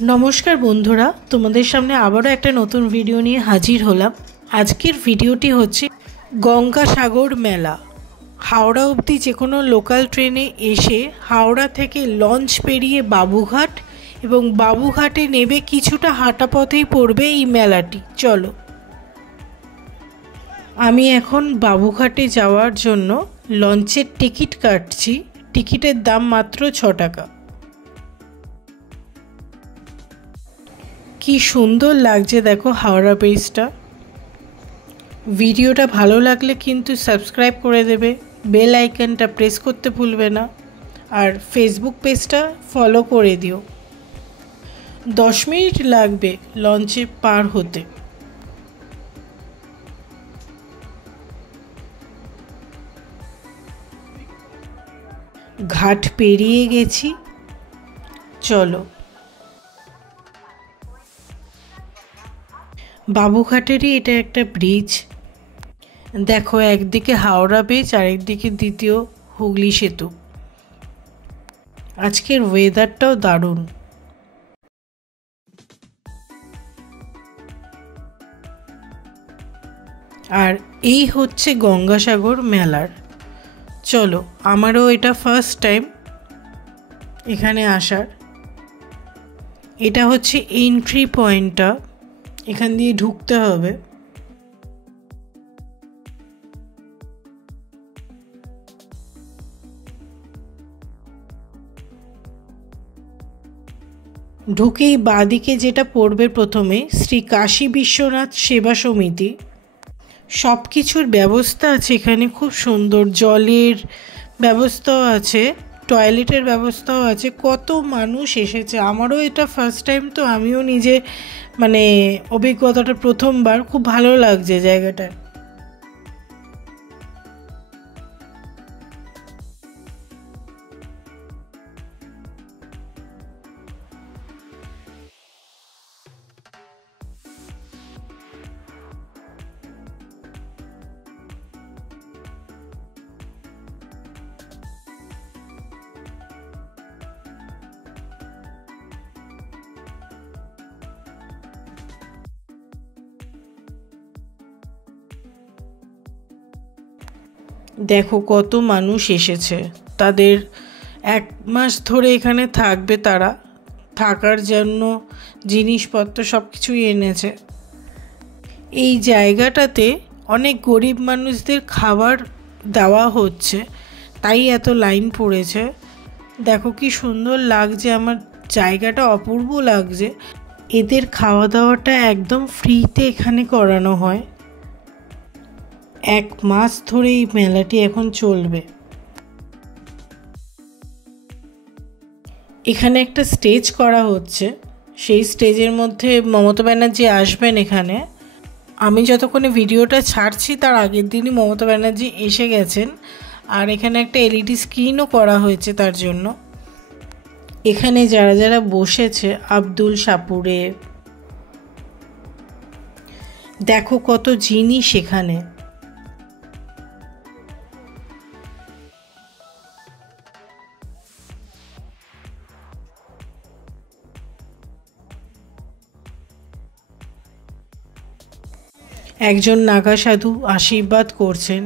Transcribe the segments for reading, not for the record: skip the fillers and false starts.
नमस्कार बंधुरा तुम्हारे सामने आबारो एक नतून भिडियो निये हाजिर हलाम। आजकेर भिडियोटी होच्छे गंगासागर मेला। हावड़ा अब्दि जेकोनो लोकल ट्रेने एसे हावड़ा थेके लंच पेरिये बाबूघाट एबं बाबूघाटे नेमे किछुटा हाटा पथेई पड़बे एई मेलाटी। चलो आमी एखन बाबूघाटे जाওয়ার জন্য लंचेर टिकिट काटছি। टिकिटेर दाम मात्र 6 टाका। কি সুন্দর লাগছে দেখো হাওড়া ব্রিজটা। ভিডিওটা ভালো লাগলে কিন্তু সাবস্ক্রাইব করে দেবে, বেল আইকনটা প্রেস করতে ভুলবে না, আর ফেসবুক পেজটা ফলো করে দিও। 10 মিনিট লাগবে লঞ্চে পার হতে। ঘাট পেরিয়ে গেছি, চলো। বাবুঘাটেরই এটা একটা ব্রিজ। দেখো একদিকে হাওড়া ব্রিজ আর একদিকে দ্বিতীয় হুগলি সেতু। আজকের ওয়েদারটাও দারুণ। আর এই হচ্ছে গঙ্গাসাগর মেলার। চলো, আমারও এটা ফার্স্ট টাইম এখানে আসার। এটা হচ্ছে এন্ট্রি পয়েন্টটা, এখান দিয়ে ঢুকতে হবে। ঢুকেই বাঁদিকে যেটা পড়বে প্রথমে শ্রী কাশী বিশ্বনাথ সেবা সমিতি। সব কিছুর ব্যবস্থা আছে এখানে, খুব সুন্দর। জলের ব্যবস্থাও আছে, টয়লেটের ব্যবস্থাও আছে। কত মানুষ এসেছে, আমারও এটা ফার্স্ট টাইম, তো আমিও নিজে মানে অভিজ্ঞতাটা প্রথমবার। খুব ভালো লাগছে জায়গাটা। দেখো কত মানুষ এসেছে, তাদের 1 মাস ধরে এখানে থাকবে। তারা থাকার জন্য জিনিসপত্র সব কিছুই এনেছে। এই জায়গাটাতে অনেক গরিব মানুষদের খাবার দেওয়া হচ্ছে, তাই এত লাইন পড়েছে। দেখো কি সুন্দর লাগছে, আমার জায়গাটা অপূর্ব লাগছে। এদের খাওয়া দাওয়াটা একদম ফ্রিতে এখানে করানো হয়। 1 মাস ধরে এই মেলাটি এখন চলবে। এখানে একটা স্টেজ করা হচ্ছে, সেই স্টেজের মধ্যে মমতা ব্যানার্জি আসবেন এখানে। আমি যতক্ষণে ভিডিওটা ছাড়ছি তার আগের দিনই মমতা ব্যানার্জি এসে গেছেন। আর এখানে একটা এলইডি স্ক্রিনও করা হয়েছে তার জন্য। এখানে যারা যারা বসেছে, আব্দুল সাপুরে, দেখো কত জিনিস এখানে। একজন নাগা সাধু আশীর্বাদ করছেন।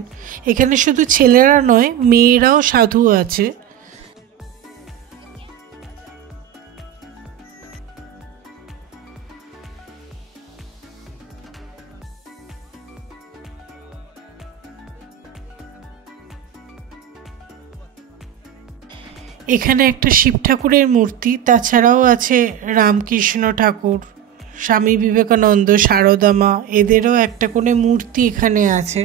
এখানে শুধু ছেলেরা নয়, মেয়েরাও সাধু আছে। এখানে একটা শিব ঠাকুরের মূর্তি, তাছাড়াও আছে রামকৃষ্ণ ঠাকুর, স্বামী বিবেকানন্দ, সারদা মা, এদেরও একটা করে মূর্তি এখানে আছে।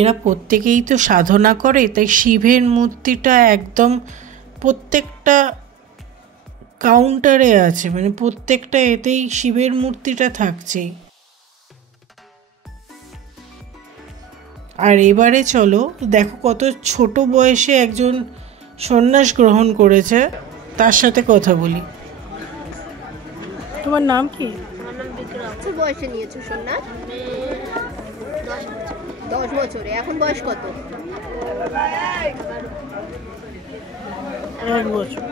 এরা প্রত্যেকেই তো সাধনা করে, তাই শিবের মূর্তিটা একদম প্রত্যেকটা কাউন্টারে আছে, মানে প্রত্যেকটা এতেই শিবের মূর্তিটা থাকছেই। আর এবারে চলো, দেখো কত ছোট বয়সে একজন সন্ন্যাস গ্রহণ করেছে, তার সাথে কথা বলি। তোমার নাম কি? আমার নাম বিক্রম। কত বয়সে নিয়েছো সন্ন্যাস? 10 বছরে। এখন বয়স কত? 1 বছর।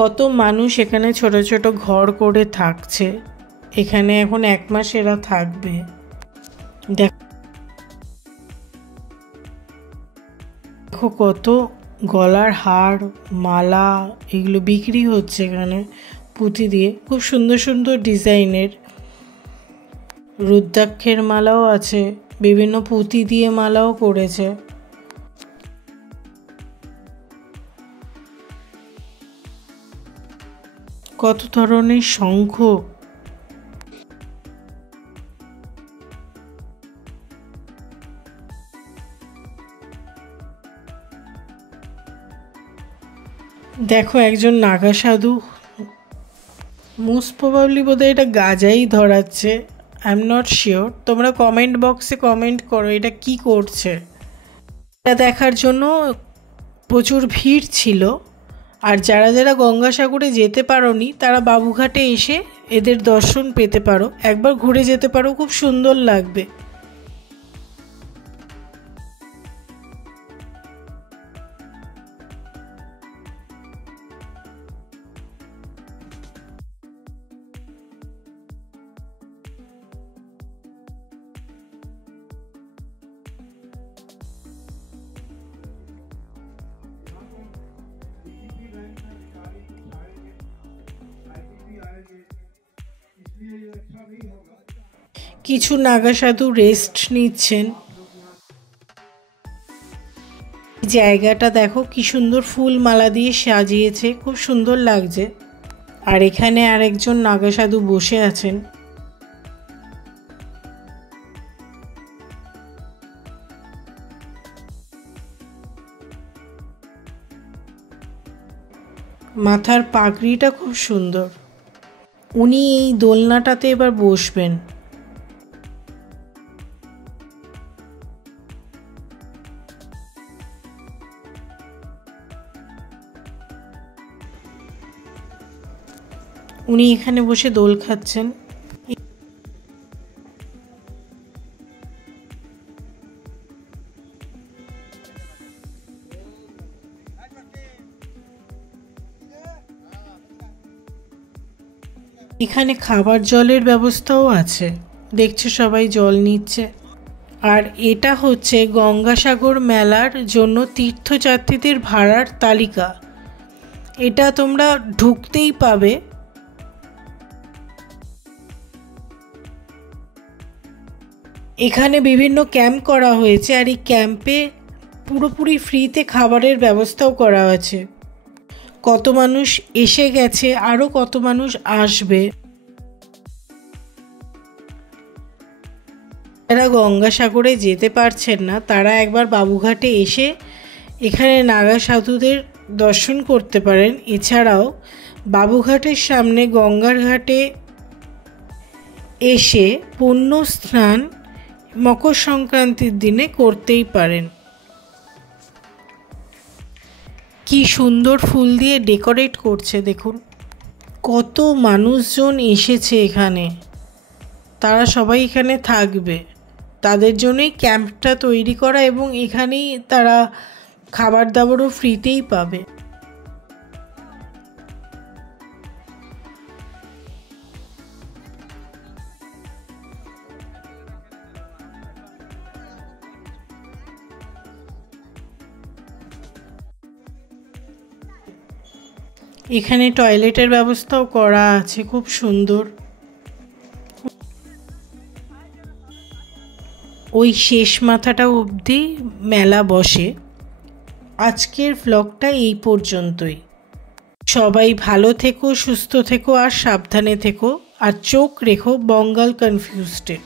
কত মানুষ এখানে ছোট ছোট ঘর করে থাকছে। এখানে এখন 1 মাস এরা থাকবে। দেখো কত গলার হার, মালা এগুলো বিক্রি হচ্ছে এখানে পুঁতি দিয়ে। খুব সুন্দর সুন্দর ডিজাইনের রুদ্রাক্ষের মালাও আছে, বিভিন্ন পুঁতি দিয়ে মালাও করেছে। কত ধরনের শঙ্খ, দেখো একজন নাগা সাধু, মোস্ট প্রবাবলি বোধহয় এটা গাজাই ধরাচ্ছে, আই এম নট শিওর। তোমরা কমেন্ট বক্সে কমেন্ট করো এটা কি করছে। এটা দেখার জন্য প্রচুর ভিড় ছিল। আর যারা যারা গঙ্গাসাগরে যেতে পারোনি তারা বাবুঘাটে এসে এদের দর্শন পেতে পারো, একবার ঘুরে যেতে পারো, খুব সুন্দর লাগবে। কিছু নাগা সাধু রেস্ট নিচ্ছেন। জায়গাটা দেখো কি সুন্দর ফুল মালা দিয়ে সাজিয়েছে, খুব সুন্দর লাগছে। আর এখানে আরেকজন নাগা সাধু বসে আছেন। মাথার পাগড়িটা খুব সুন্দর। উনি এই দোলনাটাতে এবার বসবেন। উনি এখানে বসে দোল খাচ্ছেন। এখানে খাবার জলের ব্যবস্থাও আছে, দেখছো সবাই জল নিচ্ছে। আর এটা হচ্ছে গঙ্গাসাগর মেলার জন্য তীর্থযাত্রীদের ভাড়ার তালিকা। এটা তোমরা ঢুকতেই পাবে। এখানে বিভিন্ন ক্যাম্প করা হয়েছে, আর এই ক্যাম্পে পুরোপুরি ফ্রিতে খাবারের ব্যবস্থাও করা আছে। কত মানুষ এসে গেছে, আরও কত মানুষ আসবে। যারা গঙ্গাসাগরে যেতে পারছেন না তারা একবার বাবুঘাটে এসে এখানে নাগা সাধুদের দর্শন করতে পারেন। এছাড়াও বাবুঘাটের সামনে গঙ্গার ঘাটে এসে পুণ্য স্নান মকর সংক্রান্তির দিনে করতেই পারেন। কি সুন্দর ফুল দিয়ে ডেকোরেট করছে দেখুন। কত মানুষজন এসেছে এখানে, তারা সবাই এখানে থাকবে। তাদের জন্যই ক্যাম্পটা তৈরি করা, এবং এখানেই তারা খাবার দাবারও ফ্রিতেই পাবে। এখানে টয়লেটের ব্যবস্থাও করা আছে, খুব সুন্দর। ওই শেষ মাথাটা অবধি মেলা বসে। আজকের ব্লগটা এই পর্যন্তই। সবাই ভালো থেকো, সুস্থ থেকো আর সাবধানে থেকো। আর চোখ রেখো বঙ্গাল কনফিউজডে।